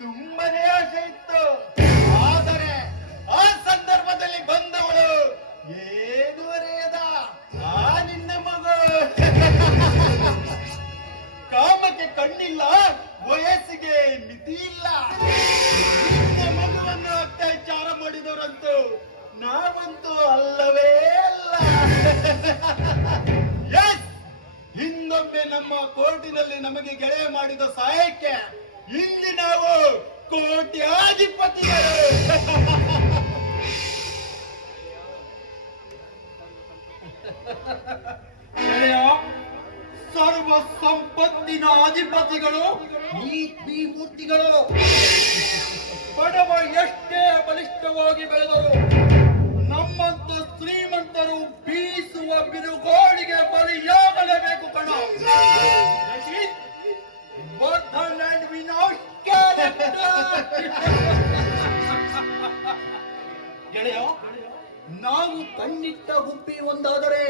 ತುಂಬನೇ ಆಸೆ ಇತ್ತು. ಆದರೆ ಆ ಸಂದರ್ಭದಲ್ಲಿ ಬಂದವಳು ಏನು ಅರೆಯದ ಆ ನಿನ್ನ ಮಗು. ಕಾಮಕ್ಕೆ ಕಣ್ಣಿಲ್ಲ, ವಯಸ್ಸಿಗೆ ಮಿತಿ ಇಲ್ಲ. ನಿನ್ನ ಮಗುವನ್ನು ಅತ್ಯಾಚಾರ ಮಾಡಿದವರಂತೂ ನಾವಂತೂ ಅಲ್ಲವೇ ಅಲ್ಲ. ಹಿಂದೊಮ್ಮೆ ನಮ್ಮ ಕೋರ್ಟಿನಲ್ಲಿ ನಮಗೆ ಗೆಳೆಯ ಮಾಡಿದ ಸಹಾಯಕ್ಕೆ ಇಲ್ಲಿ ನಾವು ಕೋಟ್ಯಾಧಿಪತಿಗಳು. ಸರ್ವ ಸಂಪತ್ತಿನ ಅಧಿಪತಿಗಳು ಈ ತ್ರಿಮೂರ್ತಿಗಳು. ಬಡವ ಎಷ್ಟೇ ಬಲಿಷ್ಠವಾಗಿ ಬೆಳೆದರು ನಮ್ಮಂತ ಶ್ರೀಮಂತರು ಬೀಸುವ ಬಿರುಗೋಳಿಗೆ ಬಲಿಯಾಗಲೇಬೇಕು ಕಣ. ಗೆಳೆಯ, ನಾವು ಕಣ್ಣಿಟ್ಟ ಗುಪ್ಪಿ ಒಂದಾದರೆ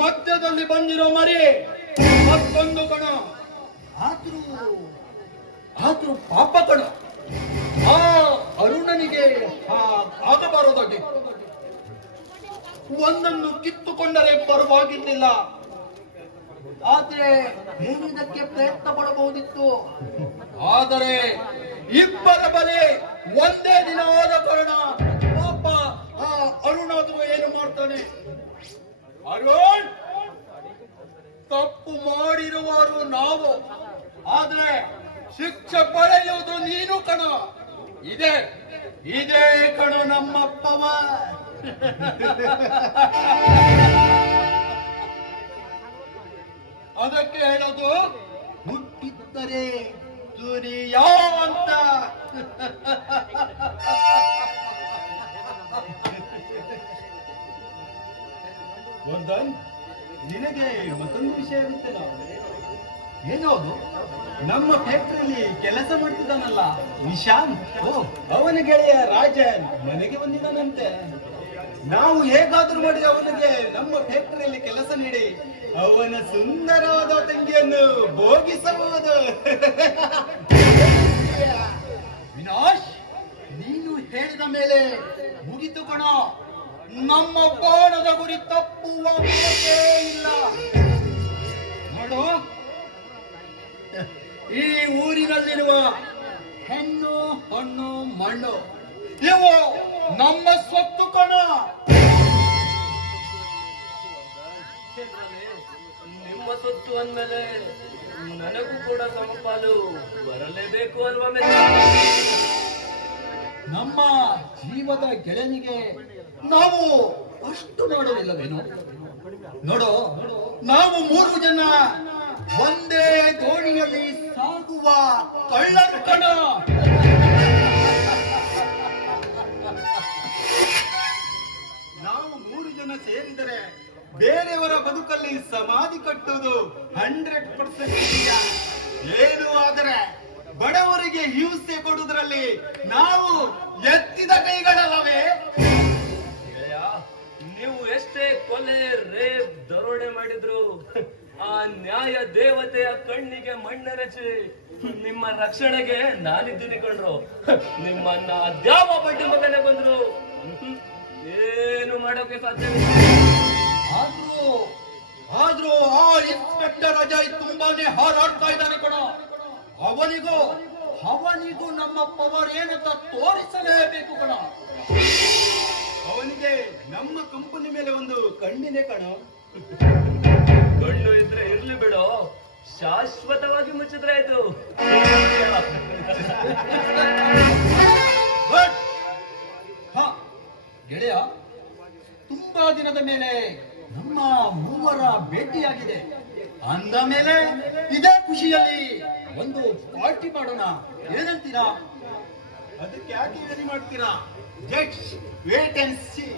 ಮಧ್ಯದಲ್ಲಿ ಬಂದಿರೋ ಮರಿ ಮತ್ತೊಂದು ಕಣ. ಆದ್ರೂ ಪಾಪ ಕಣ, ಆ ಅರುಣನಿಗೆ ಆಗಬಾರದಾಗಿ ಒಂದನ್ನು ಕಿತ್ತುಕೊಂಡರೆ ಪರವಾಗಿರ್ಲಿಲ್ಲ, ಆದ್ರೆ ಬೇರೆದಕ್ಕೆ ಪ್ರಯತ್ನ ಪಡಬಹುದಿತ್ತು. ಆದರೆ ಇಬ್ಬರ ಬಲೆ ಒಂದೇ ದಿನ ಆದ ಕಾರಣ ಪಾಪ ಆ ಅರುಣಾದ್ರೂ ಏನು ಮಾಡ್ತಾನೆ. ಅರುಣ್, ತಪ್ಪು ಮಾಡಿರುವರು ನಾವು, ಆದ್ರೆ ಶಿಕ್ಷೆ ಪಡೆಯುವುದು ನೀನು ಕಣ. ಇದೇ ಕಣ ನಮ್ಮಪ್ಪವ. ಅದಕ್ಕೆ ಹೇಳೋದು ಹುಟ್ಟಿದ್ದರೆ ದುನಿಯಾ ಅಂತ. ವರ್ಧನ್, ನಿನಗೆ ಮತ್ತೊಂದು ವಿಷಯ ಗೊತ್ತಿಲ್ಲ? ಏನೋದು? ನಮ್ಮ ಫ್ಯಾಕ್ಟರಿಯಲ್ಲಿ ಕೆಲಸ ಮಾಡ್ತಿದ್ದಾನಲ್ಲ ನಿಶಾಂತ್, ಅವನ ಗೆಳೆಯ ರಾಜನ್ ಮನೆಗೆ ಬಂದಿದ್ದಾನಂತೆ. ನಾವು ಹೇಗಾದ್ರೂ ಮಾಡಿ ಅವನಿಗೆ ನಮ್ಮ ಫ್ಯಾಕ್ಟರಿಯಲ್ಲಿ ಕೆಲಸ ನೀಡಿ ಅವನ ಸುಂದರವಾದ ತಂಗಿಯನ್ನು ಭೋಗಿಸಬಹುದು. ವಿನಾಶ್, ನೀನು ಹೇಳಿದ ಮೇಲೆ ಮುಗಿತು ಕಣ. ನಮ್ಮ ಬಾಣದ ಗುರಿ ತಪ್ಪುವ ಇಲ್ಲ. ನೋಡು, ಈ ಊರಿನಲ್ಲಿರುವ ಹೆಣ್ಣು ಹಣ್ಣು ಮಣ್ಣು ಇವು ನಮ್ಮ ಸ್ವತ್ತು ಕಣ. ನಿಮ್ಮ ಸ್ವತ್ತು ಅಂದ್ಮೇಲೆ ನನಗೂ ಕೂಡ ಸಮಪಾಲು ಬರಲೇಬೇಕು ಅಲ್ವಾ? ನಮ್ಮ ಜೀವದ ಗೆಳೆಯನಿಗೆ ನಾವು ಅಷ್ಟು ಮಾಡೋದಿಲ್ಲವೇನು? ನೋಡು, ನಾವು 3 ಜನ ಒಂದೇ ದೋಣಿಯಲ್ಲಿ ಸಾಗುವ ಕಳ್ಳರು ಕಣ. ನಾವು 3 ಜನ ಸೇರಿದರೆ ಬೇರೆಯವರ ಬದುಕಲ್ಲಿ ಸಮಾಧಿ ಕಟ್ಟುವುದು 100% ಏನು. ಆದರೆ ಬಡವರಿಗೆ ಹಿಂಸೆ ಕೊಡುವುದರಲ್ಲಿ ನಾವು ಎತ್ತಿದ ಕೈಗಳಲ್ಲವೇ? ನೀವು ಎಷ್ಟೇ ಕೊಲೆ, ರೇಪ್, ದರೋಡೆ ಮಾಡಿದ್ರು ಆ ನ್ಯಾಯ ದೇವತೆಯ ಕಣ್ಣಿಗೆ ಮಣ್ಣೆರಚಿ ನಿಮ್ಮ ರಕ್ಷಣೆಗೆ ನಾನಿದ್ದೀನಿ ಕಣ್ರು. ನಿಮ್ಮನ್ನ ಅದ್ಯಾವ ಬಡ್ಡಿ ಮಗನೇ ಬಂದ್ರು ಏನು ಮಾಡೋಕೆ ಸಾಧ್ಯವಿಲ್ಲ. ಆದ್ರೂ ಆ ಇನ್ಸ್ಪೆಕ್ಟರ್ ಅಜಯ್ ತುಂಬಾನೇ ಹಾರಾಡ್ತಾ ಇದ್ದಾನೆ ಕಣ. ಅವನಿಗೂ ನಮ್ಮ ಪವರ್ ಏನಂತ ತೋರಿಸಲೇಬೇಕು ಕಣ. ಅವನಿಗೆ ನಮ್ಮ ಕಂಪನಿ ಮೇಲೆ ಒಂದು ಕಣ್ಣಿದೆ ಕಣ. ಕಣ್ಣು ಇದ್ರೆ ಇರ್ಲಿ ಬಿಡೋ, ಶಾಶ್ವತವಾಗಿ ಮುಚ್ಚಿದ್ರೆ ಆಯ್ತು. ಗೆಳೆಯ, ತುಂಬಾ ದಿನದ ಮೇಲೆ ನಮ್ಮ ಮೂವರ ಭೇಟಿಯಾಗಿದೆ ಅಂದ ಮೇಲೆ ಇದೇ ಖುಷಿಯಲ್ಲಿ ಒಂದು ಪಾರ್ಟಿ ಮಾಡೋಣ, ಏನಂತೀರಾ? ಅದಕ್ಕೆ ಯಾಕೆ ರೆಡಿ ಮಾಡ್ತೀರಾ? Just wait and see.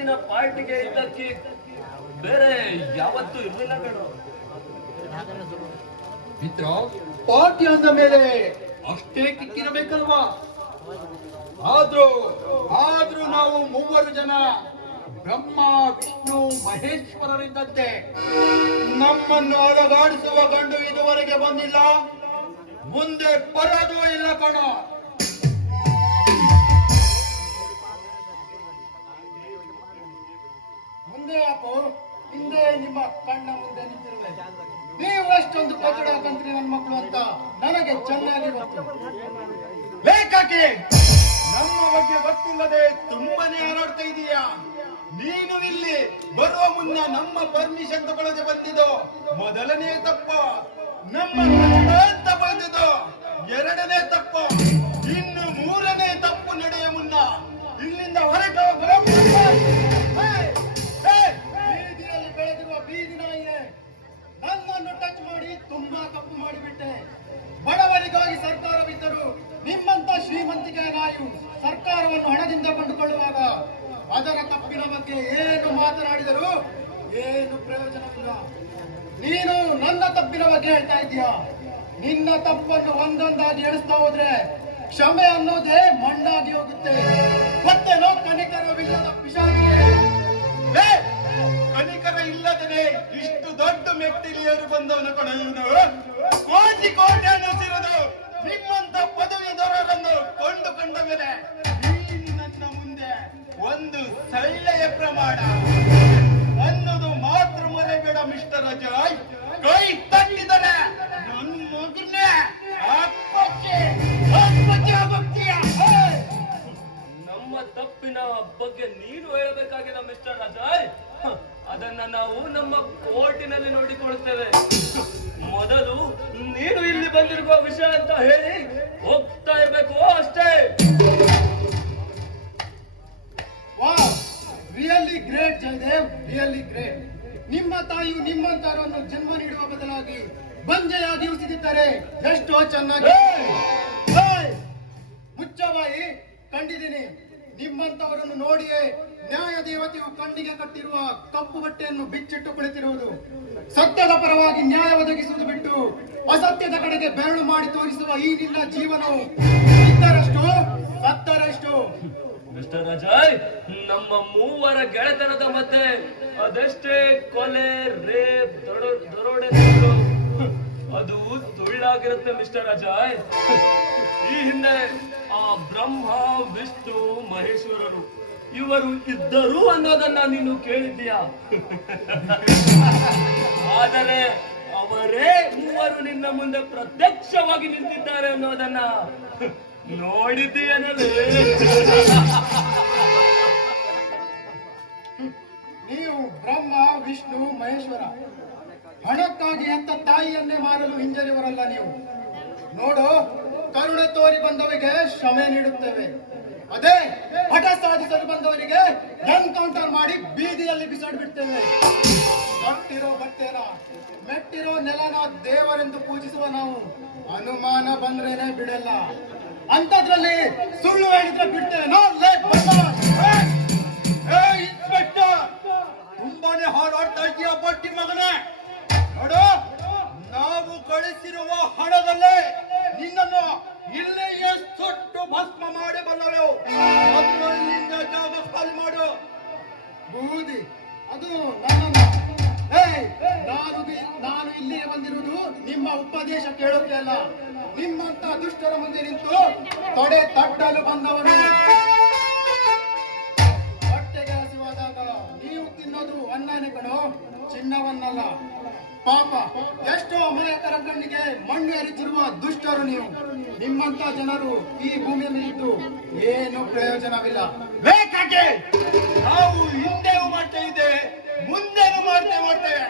ಇವತ್ತಿನ ಪಾರ್ಟಿಗೆ ಇದ್ದಕ್ಕೆ ಬೇರೆ ಯಾವತ್ತೂ ಇರ್ಲಿಲ್ಲ ಕಣೋ. ಮಿತ್ರ, ಪಾರ್ಟಿ ಅಂದ ಮೇಲೆ ಅಷ್ಟೇ ಕಿಕ್ಕಿರಬೇಕಲ್ವಾ? ಆದ್ರೂ ನಾವು ಮೂವರು ಜನ ಬ್ರಹ್ಮ ವಿಷ್ಣು ಮಹೇಶ್ವರರಿದ್ದಂತೆ ನಮ್ಮನ್ನು ಅಲಗಾಡಿಸುವ ಗಂಡು ಇದುವರೆಗೆ ಬಂದಿಲ್ಲ, ಮುಂದೆ ಬರೋದು ಇಲ್ಲ ಕಣ. ಮುಂದೆ ಯಾಕೋ ಹಿಂದೆ ನಿಮ್ಮ ಕಣ್ಣ ಮುಂದೆ ನಿಂತಿರುವೆ. ನೀವು ಅಷ್ಟೊಂದು ಕಚಡ ಕಂತ್ರಿ ನನ್ನ ಮಕ್ಕಳು ಅಂತ ನನಗೆ ಚೆನ್ನಾಗಿ ಗೊತ್ತು. ಲೇಖಕಿ, ನಮ್ಮ ಬಗ್ಗೆ ಗೊತ್ತಿಲ್ಲದೆ ತುಂಬಾನೇ ಹಾರಾಡ್ತಾ ಇದೀಯಾ. ನೀನು ಇಲ್ಲಿ ಬರುವ ಮುನ್ನ ನಮ್ಮ ಪರ್ಮಿಷನ್ ತಗೊಳ್ಳದೆ ಬಂದಿದ್ದು ಮೊದಲನೇ ತಪ್ಪು. ನಮ್ಮ ಕನ್ನಡ ಅಂತ ಬಂದಿದ್ದು ಎರಡನೇ ತಪ್ಪು. ಇನ್ನು ಮೂರನೇ ತಪ್ಪು ನಡೆಯ ಮುನ್ನ ಇಲ್ಲಿಂದ ಹೊರಟು ಬೀದಿಯಲ್ಲಿ ಬೆಳೆದಿರುವ ಬೀದಿ ನಾಯಿಯೇ, ನನ್ನನ್ನು ಟಚ್ ಮಾಡಿ ತುಂಬಾ ತಪ್ಪು ಮಾಡಿಬಿಟ್ಟೆ. ಬಡವರಿಗಾಗಿ ಸರ್ಕಾರವಿದ್ದರೂ ನಿಮ್ಮಂತ ಶ್ರೀಮಂತಿಕೆ ನಾಯು ಸರ್ಕಾರವನ್ನು ಹಣದಿಂದ ಕೊಂಡುಕೊಳ್ಳುವಾಗ ಅದರ ತಪ್ಪಿನ ಬಗ್ಗೆ ಏನು ಮಾತನಾಡಿದರೂ ಏನು ಪ್ರಯೋಜನವಿಲ್ಲ. ನೀನು ನನ್ನ ತಪ್ಪಿನ ಬಗ್ಗೆ ಹೇಳ್ತಾ ಇದ್ದೀಯ. ನಿನ್ನ ತಪ್ಪನ್ನು ಒಂದೊಂದಾಗಿ ಎಣಿಸ್ತಾ ಹೋದ್ರೆ ಕ್ಷಮೆ ಅನ್ನೋದೇ ಮಣ್ಣಾಗಿ ಹೋಗುತ್ತೆ. ಮತ್ತೇನೋ ಕನಿಕರವಿಲ್ಲದ ಪಿಶಾಚಿಯೇ. ಕನಿಕರ ಇಲ್ಲದೇ ಇಷ್ಟು ದೊಡ್ಡ ಮೆಟ್ಟಿಲಿಯರು ಬಂದವನು ಕಣ ಇವನು. ಕೋಟಿ ಕೋಟಿ ಅನ್ನಿಸಿರೋದು ನಿಮ್ಮಂತ ಪದವೀಧರರನ್ನು ಕೊಂಡ ಮೇಲೆ ನೀನು ನನ್ನ ಮುಂದೆ ಒಂದು ಸಳ್ಳೆಯ ಪ್ರಮಾಣ ಅನ್ನೋದು ಮಾತ್ರ ಮರೆಬೇಡ ಮಿಸ್ಟರ್ ಅಜಯ್. ಕೈ ತಟ್ಟಿದರೆ ನನ್ನ ಮಗನ್ನೇ ಅಪ್ಪಚ್ಚೆ ಹೋಗ್ತೀಯ. ನಮ್ಮ ತಪ್ಪಿನ ಬಗ್ಗೆ ನೀನು ಹೇಳಬೇಕಾಗಿದೆ ಮಿಸ್ಟರ್ ಅಜಯ್. ಅದನ್ನ ನಾವು ನಮ್ಮ ಕೋರ್ಟಿನಲ್ಲಿ ನೋಡಿಕೊಳ್ಳುತ್ತೇವೆ. ಮೊದಲು ನೀನು ಇಲ್ಲಿ ಬಂದಿರುವ ವಿಷಯ ಅಂತ ಹೇಳಿ ಹೋಗ್ತಾ ಇರ್ಬೇಕು ಅಷ್ಟೇ. Really great Jayadev, really great. ನಿಮ್ಮ ತಾಯಿಯು ನಿಮ್ಮಂತರನ್ನು ಜನ್ಮ ನೀಡುವ ಬದಲಾಗಿ ಬಂಜೆಯಾಗಿ ಉಸಿದಿದ್ದರೆ ಎಷ್ಟೋ ಚೆನ್ನಾಗಿ. ಮುಚ್ಚಬಾಯಿ, ಕಂಡಿದ್ದೀನಿ. ನಿಮ್ಮಂತವರನ್ನು ನೋಡಿಯೇ ನ್ಯಾಯ ದೇವತೆಯು ಕಣ್ಣಿಗೆ ಕಟ್ಟಿರುವ ಕಪ್ಪು ಬಟ್ಟೆಯನ್ನು ಬಿಚ್ಚಿಟ್ಟು ಕುಳಿತಿರುವುದು. ಸತ್ಯದ ಪರವಾಗಿ ನ್ಯಾಯ ಒದಗಿಸುವುದು ಬಿಟ್ಟು ಅಸತ್ಯದ ಕಡೆಗೆ ಬೆರಳು ಮಾಡಿ ತೋರಿಸುವ ಈ ನಿನ್ನ ಜೀವನವು ಇದ್ದರಷ್ಟು ಸತ್ತರಷ್ಟು. ಮಿಸ್ಟರ್ ಅಜಯ್, ನಮ್ಮ ಮೂವರ ಗೆಳೆತನದ ಮಧ್ಯೆ ಅದೆಷ್ಟೇ ಕೊಲೆ, ರೇಪ್, ದರೋಡೆ ಅದು ಸುಳ್ಳಾಗಿರುತ್ತೆ ಮಿಸ್ಟರ್ ಅಜಯ್. ಈ ಹಿಂದೆ ಆ ಬ್ರಹ್ಮ ವಿಷ್ಣು ಮಹೇಶ್ವರರು ಇವರು ಇದ್ದರು ಅನ್ನೋದನ್ನ ನೀನು ಕೇಳಿದ್ದೀಯಾ? ಆದರೆ ಅವರೇ ಮೂವರು ನಿನ್ನ ಮುಂದೆ ಪ್ರತ್ಯಕ್ಷವಾಗಿ ನಿಂತಿದ್ದಾರೆ ಅನ್ನೋದನ್ನ ನೋಡಿದ್ದೀಯನಲ್ಲೇ? ನೀವು ಬ್ರಹ್ಮ ವಿಷ್ಣು ಮಹೇಶ್ವರ ಹಣಕ್ಕಾಗಿ ಅಂತ ತಾಯಿಯನ್ನೇ ಮಾರಲು ಹಿಂಜರಿವರಲ್ಲ ನೀವು. ನೋಡು, ಕರುಣೆ ತೋರಿ ಬಂದವರಿಗೆ ಕ್ಷಮೆ ನೀಡುತ್ತೇವೆ. ಅದೇ ಹಠ ಸಾಧಿಸಲು ಬಂದವರಿಗೆ ಎನ್ಕೌಂಟರ್ ಮಾಡಿ ಬೀದಿಯಲ್ಲಿ ಬಿಸಾಡ್ಬಿಡ್ತೇವೆ. ಕಟ್ಟಿರೋ ಬಟ್ಟೆನ ಮೆಟ್ಟಿರೋ ನೆಲನ ದೇವರೆಂದು ಪೂಜಿಸುವ ನಾವು ಅನುಮಾನ ಬಂದ್ರೇನೆ ಬಿಡಲ್ಲ. ಅಂತದ್ರಲ್ಲಿ ಸುಳ್ಳು ಹೇಳಿದ್ರೆ ಬಿಡ್ತೇವೆ. ಇನ್ಸ್ಪೆಕ್ಟರ್, ತುಂಬಾನೇ ಹಾರಾಡ್ತಾ ಇದೆಯಾ ಬಟ್ಟಿ ಮಗನೇ. ನೋಡು, ನಾವು ಗಳಿಸಿರುವ ಹಣದಲ್ಲೇ ನಿನ್ನನ್ನು ಇಲ್ಲಿಯೇ ಸುಟ್ಟು ಭಸ್ಮ ಮಾಡಿ ಬಲ್ಲವೆವು. ನಿನ್ನ ಜಾಗ ಖಾಲಿ ಮಾಡು. ಬೂದಿ ಅದು ನನ್ನನ್ನು. ನಾನು ಇಲ್ಲಿಗೆ ಬಂದಿರುವುದು ನಿಮ್ಮ ಉಪದೇಶ ಕೇಳೋಕೆ ಅಲ್ಲ. ನಿಮ್ಮಂತ ದುಷ್ಟರ ಮುಂದೆ ನಿಂತು ತೊಡೆ ತಟ್ಟಲು ಬಂದವನು. ಹೊಟ್ಟೆಗೆ ಹಸಿವಾದಾಗ ನೀವು ತಿನ್ನೋದು ಅನ್ನನೇ ಕಣೋ, ಚಿನ್ನವನ್ನಲ್ಲ. ಪಾಪ, ಎಷ್ಟೋ ಅಮಾಯಕರ ಕಣ್ಣಿಗೆ ಮಣ್ಣು ಎರಿಚಿರುವ ದುಷ್ಟರು ನೀವು. ನಿಮ್ಮಂತ ಜನರು ಈ ಭೂಮಿಯಲ್ಲಿ ಇದ್ದು ಏನು ಪ್ರಯೋಜನವಿಲ್ಲ. ಬೇಕಾಗೆ ನಾವು ಹಿಂದೆಯೂ ಮಾಡ್ತಾ ಇದ್ದೇವೆ, ಮುಂದೆನೂ ಮಾಡ್ತೇವೆ.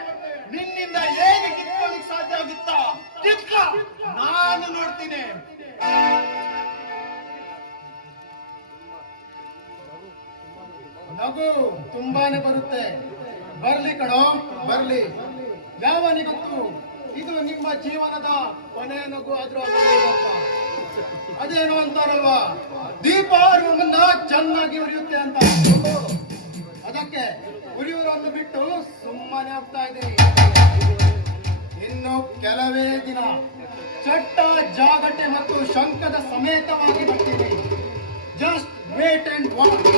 ನಿನ್ನಿಂದ ಏನು ಕಿತ್ಕೊಳ್ಳಿಕ್ ಸಾಧ್ಯ ಆಗುತ್ತಾ? ಕಿತ್ಕ, ನಾನು ನೋಡ್ತೀನಿ. ನಗು ತುಂಬಾನೇ ಬರುತ್ತೆ. ಬರ್ಲಿ ಕಣೋ, ಬರ್ಲಿ. ಯಾವನಿಗೊತ್ತು ಇದು ನಿಮ್ಮ ಜೀವನದ ಕೊನೆಯ ನಗು ಆದ್ರೂ ಅಂತ. ಅದೇನೋ ಅಂತಾರಲ್ವಾ, ದೀಪ ಮುನ್ನ ಚೆನ್ನಾಗಿ ಉರಿಯುತ್ತೆ ಅಂತ. ಅದ ಅದಕ್ಕೆ ಉರಿಯುವುದನ್ನು ಬಿಟ್ಟು ಸುಮ್ಮನೆ ಹೋಗ್ತಾ ಇದ್ದೀನಿ. ಇನ್ನು ಕೆಲವೇ ದಿನ ಚಟ್ಟ ಜಾಗಟೆ ಮತ್ತು ಶಂಕದ ಸಮೇತವಾಗಿ ಬರ್ತೀನಿ. Just wait and watch.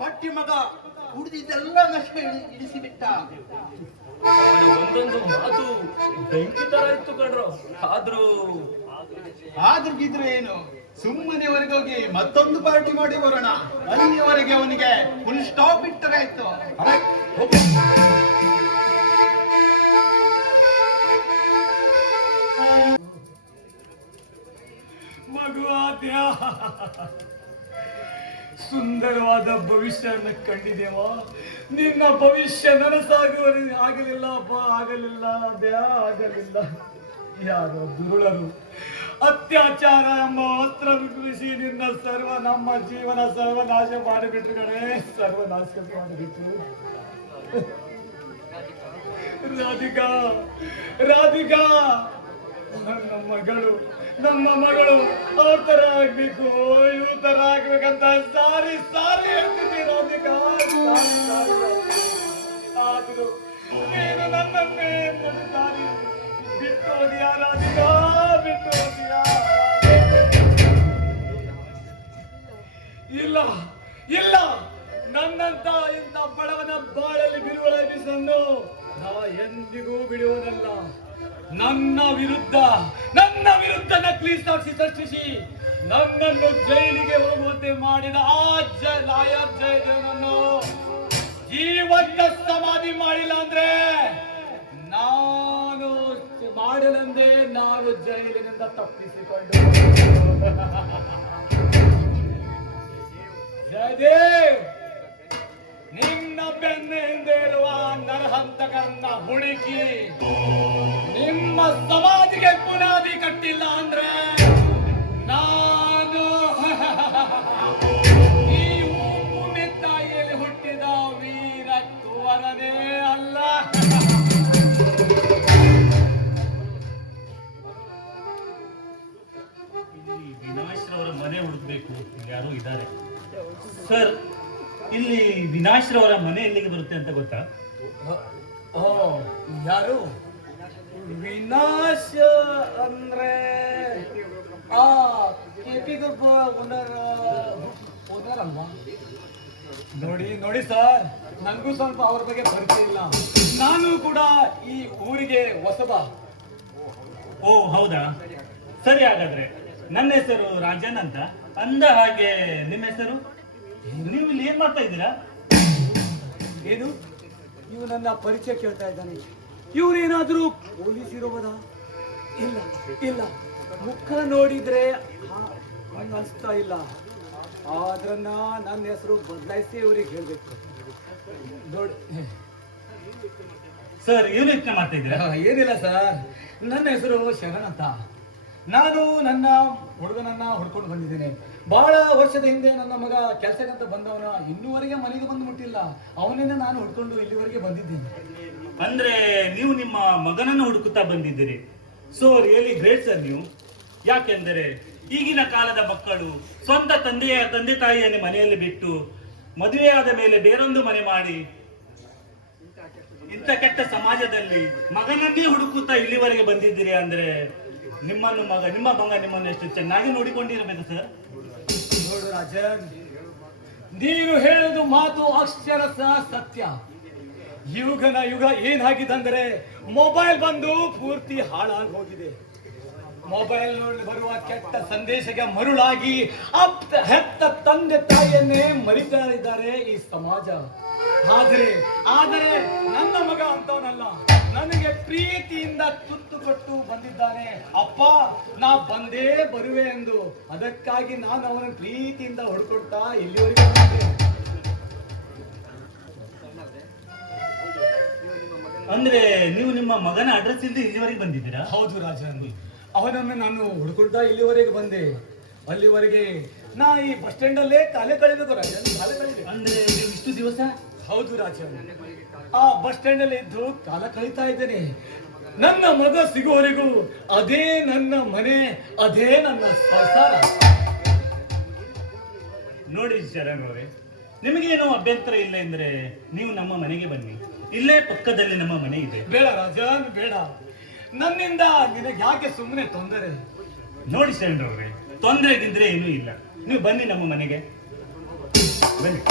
ಪಟ್ಟಿ ಮಗ ಕುಡಿದಿದ್ದೆಲ್ಲ ನಶೆ ಇಳಿಸಿಬಿಟ್ಟ. ಅವನ ಒಂದೊಂದು ಮಾತು ಬೆಂಕಿ ತರ ಇತ್ತು ಕಣ್ರು. ಆದ್ರೂ ಗಿದ್ರೆ ಏನು, ಸುಮ್ಮನೆ ಹೊರಗೋಗಿ ಮತ್ತೊಂದು ಪಾರ್ಟಿ ಮಾಡಿ ಬರೋಣ. ಅಲ್ಲಿಯವರೆಗೆ ಅವನಿಗೆ ಫುಲ್ ಸ್ಟಾಪ್ ಇಟ್ಟರೆ ಆಯ್ತು. ಮಗುವಾದ್ಯ ಸುಂದರವಾದ ಭವಿಷ್ಯನ ಕಂಡಿದ್ದೇವ. ನಿನ್ನ ಭವಿಷ್ಯ ನನಸಾಗುವವರೆಗೆ ಆಗಲಿಲ್ಲ ಅಪ್ಪ, ಆಗಲಿಲ್ಲ ಬ್ಯಾ, ಆಗಲಿಲ್ಲ. ಯಾರೋ ದುರುಳರು ಅತ್ಯಾಚಾರ ಎಂಬ ಅಸ್ತ್ರ ವಿಕೃಷಿ ನಿನ್ನ ನಮ್ಮ ಜೀವನ ಸರ್ವನಾಶ ಮಾಡಿಬಿಟ್ರು ಕಣೆ, ಸರ್ವನಾಶ ಮಾಡಿಬಿಟ್ರು. ರಾಧಿಕಾ, ರಾಧಿಕಾ, ನಮ್ಮ ಮಗಳು ಅವ್ರ ತರ ಆಗ್ಬೇಕು, ಇವ್ ತರ ಆಗ್ಬೇಕಂತ ಸಾರಿ ಸಾರಿ ಹೇಳ್ತಿದ್ದೆ ರಾಧಿಕಾ. ಆದ್ರೂ ನೀನು ನನ್ನನ್ನೇ ದಾರಿ ಬಿಟ್ಟು ಹೋದ್ಯಾ ರಾಧಿಕಾ, ಬಿಟ್ಟು ಹೋದ್ಯಾ. ಇಲ್ಲ ಇಲ್ಲ, ನನ್ನಂತ ಇಂಥ ಬಡವನ ಬಾಳಲ್ಲಿ ಬಿರುವಳ ಬಿಸನ್ನು ನಾ ಎಂದಿಗೂ ಬಿಡುವುದಲ್ಲ. ನನ್ನ ವಿರುದ್ಧ ನಕಲಿ ಸಾಕ್ಷಿ ಸೃಷ್ಟಿಸಿ ನನ್ನನ್ನು ಜೈಲಿಗೆ ಹೋಗುವಂತೆ ಮಾಡಿದ ಆ ಲಾಯರ್ ಜಯದೇವನನ್ನು ಜೀವಂತ ಸಮಾಧಿ ಮಾಡಿಲ್ಲ ಅಂದ್ರೆ ನಾನು ಮಾಡಲೆಂದೇ ನಾನು ಜೈಲಿನಿಂದ ತಪ್ಪಿಸಿಕೊಂಡು ಜಯದೇವ್, ನಿನ್ನ ಬೆನ್ನ ಹಿಂದೆ ಇರುವ ನರಹಂತಕರನ್ನ ಹುಡುಕಿ ನಿಮ್ಮ ಸಮಾಧಿಗೆ ಬುನಾದಿ ಕಟ್ಟಿಲ್ಲ ಅಂದ್ರೆ ನಾನು ಈ ಭೂಮಿ ತಾಯಿಯಲ್ಲಿ ಹುಟ್ಟಿದ ವೀರ ಕುವರನೇ ಅಲ್ಲ. ವಿನಾಶ್ರವರ ಮನೆ ಹುಡುಕ್ಬೇಕು, ಯಾರು ಇದ್ದಾರೆ ಸರ್? ಇಲ್ಲಿ ವಿನಾಶ್ರವರ ಮನೆ ಎಲ್ಲಿಗೆ ಬರುತ್ತೆ ಅಂತ ಗೊತ್ತಾ? ಓ, ಯಾರು? ವಿನಾಶ ಅಂದ್ರೆ ಆ ಕೆಪಿಗಬ್ಬ ಓನರ್ ಅಲ್ವಾ? ನೋಡಿ ಸರ್, ನನಗೂ ಸ್ವಲ್ಪ ಅವ್ರ ಬಗ್ಗೆ ಪರಿಚಯ ಇಲ್ಲ. ನಾನು ಕೂಡ ಈ ಊರಿಗೆ ಹೊಸಬ. ಓ ಹೌದಾ, ಸರಿ. ಹಾಗಾದ್ರೆ ನನ್ನ ಹೆಸರು ರಾಜನ್ ಅಂತ. ಅಂದ ಹಾಗೆ ನಿಮ್ಮ ಹೆಸರು? ನೀವು ಇಲ್ಲಿ ಏನ್ ಮಾಡ್ತಾ ಇದ್ದೀರಾ? ಏನು ಇವು ನನ್ನ ಪರಿಚಯ ಕೇಳ್ತಾ ಇದ್ದಾನೆ? ಇವರೇನಾದ್ರೂ ಪೊಲೀಸ್ ಇರೋದ? ಇಲ್ಲ ಇಲ್ಲ, ಮುಖ ನೋಡಿದ್ರೆ ಅನಿಸ್ತಾ ಇಲ್ಲ. ಆದ್ರನ್ನ ನನ್ನ ಹೆಸರು ಬದಲಾಯಿಸಿ ಇವ್ರಿಗೆ ಹೇಳ್ಬೇಕು. ನೋಡಿ ಸರ್, ಏನು ಯೋಚನೆ ಮಾಡ್ತಾ ಇದ್ದೀರಾ? ಏನಿಲ್ಲ ಸರ್, ನನ್ನ ಹೆಸರು ಶರಣ್ ಅಂತ. ನಾನು ನನ್ನ ಹುಡುಗನನ್ನ ಹುಡ್ಕೊಂಡು ಬಂದಿದ್ದೇನೆ. ಬಹಳ ವರ್ಷದ ಹಿಂದೆ ನನ್ನ ಮಗ ಕೆಲಸಕ್ಕಂತ ಬಂದವನ ಇನ್ನೂವರೆಗೆ ಮನೆಗೆ ಬಂದು ಮುಟ್ಟಿಲ್ಲ. ಅವನನ್ನ ನಾನು ಹುಡ್ಕೊಂಡು ಇಲ್ಲಿವರೆಗೆ ಬಂದಿದ್ದೇನೆ. ಅಂದ್ರೆ ನೀವು ನಿಮ್ಮ ಮಗನನ್ನು ಹುಡುಕುತ್ತಾ ಬಂದಿದ್ದೀರಿ. ಸೊ ರಿಯಲಿ ಗ್ರೇಟ್ ಸರ್ ನೀವು. ಯಾಕೆಂದರೆ ಈಗಿನ ಕಾಲದ ಮಕ್ಕಳು ಸ್ವಂತ ತಂದೆ ತಾಯಿಯನ್ನು ಮನೆಯಲ್ಲಿ ಬಿಟ್ಟು ಮದುವೆಯಾದ ಮೇಲೆ ಬೇರೊಂದು ಮನೆ ಮಾಡಿ ಇಂಥ ಕೆಟ್ಟ ಸಮಾಜದಲ್ಲಿ ಮಗನನ್ನೇ ಹುಡುಕುತ್ತಾ ಇಲ್ಲಿವರೆಗೆ ಬಂದಿದ್ದೀರಿ ಅಂದ್ರೆ ನಿಮ್ಮ ಮಗ ನಿಮ್ಮನ್ನು ಎಷ್ಟು ಚೆನ್ನಾಗಿ ನೋಡಿಕೊಂಡಿರಬೇಕು ಸರ್. ನೋಡು ರಾಜನ್, ನೀನು ಹೇಳುದು ಮಾತು ಅಕ್ಷರಶಃ ಸತ್ಯ. ಯುಗ ಏನಾಗಿದಂದ್ರೆ ಮೊಬೈಲ್ ಬಂದು ಪೂರ್ತಿ ಹಾಳಾಗಿ ಹೋಗಿದೆ. ಮೊಬೈಲ್ ನೋಡಿ ಬರುವ ಕೆಟ್ಟ ಸಂದೇಶಕ್ಕೆ ಮರುಳಾಗಿ ಹೆತ್ತ ತಂದೆ ತಾಯಿಯನ್ನೇ ಮರಿತಾ ಇದ್ದಾರೆ ಈ ಸಮಾಜ. ಆದರೆ ನನ್ನ ಮಗ ಅಂತವನಲ್ಲ, ನನಗೆ ಪ್ರೀತಿಯಿಂದ ತುತ್ತು ಕೊಟ್ಟು ಬಂದಿದ್ದಾನೆ. ಅಪ್ಪ, ನಾ ಬಂದೇ ಬರುವೆ ಎಂದು. ಅದಕ್ಕಾಗಿ ನಾನು ಅವನ ಪ್ರೀತಿಯಿಂದ ಹೊಡ್ಕೊಡ್ತಾ ಇಲ್ಲಿವರೆಗೆ ಬಂದಿದ್ದೆ. ಅಂದ್ರೆ ನೀವು ನಿಮ್ಮ ಮಗನ ಅಡ್ರೆಸ್ ಇಲ್ಲದೆ ಇಲ್ಲಿವರೆಗೆ ಬಂದಿದ್ದೀರಾ? ಹೌದು ರಾಜನ್, ಅವನನ್ನು ನಾನು ಹುಡುಕೊಡ್ತಾ ಇಲ್ಲಿವರೆಗೆ ಬಂದೆ. ಅಲ್ಲಿವರೆಗೆ ನಾ ಈ ಬಸ್ ಸ್ಟ್ಯಾಂಡ್ ಅಲ್ಲೇ ಕಾಲೇ ಕಳೆದದ್ದು ರಾಜನ್, ಕಾಲೇ ಕಳೆದೆ. ಅಂದ್ರೆ ನೀವು ಇಷ್ಟು ದಿವಸ? ಹೌದು ರಾಜನ್, ಆ ಬಸ್ ಸ್ಟ್ಯಾಂಡ್ ಅಲ್ಲಿ ಇದ್ದು ಕಾಲ ಕಳೀತಾ ಇದ್ದೇನೆ. ನನ್ನ ಮಗ ಸಿಗುವವರೆಗೂ ಅದೇ ನನ್ನ ಮನೆ, ಅದೇ ನನ್ನ ಸಂಸಾರ. ನೋಡಿ ಶರಣ್ ಅವರೇ, ನಿಮಗೇನೋ ಅಭ್ಯಂತರ ಇಲ್ಲ ಅಂದ್ರೆ ನೀವು ನಮ್ಮ ಮನೆಗೆ ಬನ್ನಿ. ಇಲ್ಲೇ ಪಕ್ಕದಲ್ಲಿ ನಮ್ಮ ಮನೆ ಇದೆ. ಬೇಡ ರಾಜನ್, ಬೇಡ. ನನ್ನಿಂದ ನಿನಗೆ ಯಾಕೆ ಸುಮ್ಮನೆ ತೊಂದರೆ? ನೋಡಿ ಶರಣ್ ಅವರೇ, ತೊಂದರೆ ಗಿಂದ್ರೆ ಏನೂ ಇಲ್ಲ. ನೀವು ಬನ್ನಿ ನಮ್ಮ ಮನೆಗೆ, ಬನ್ನಿ.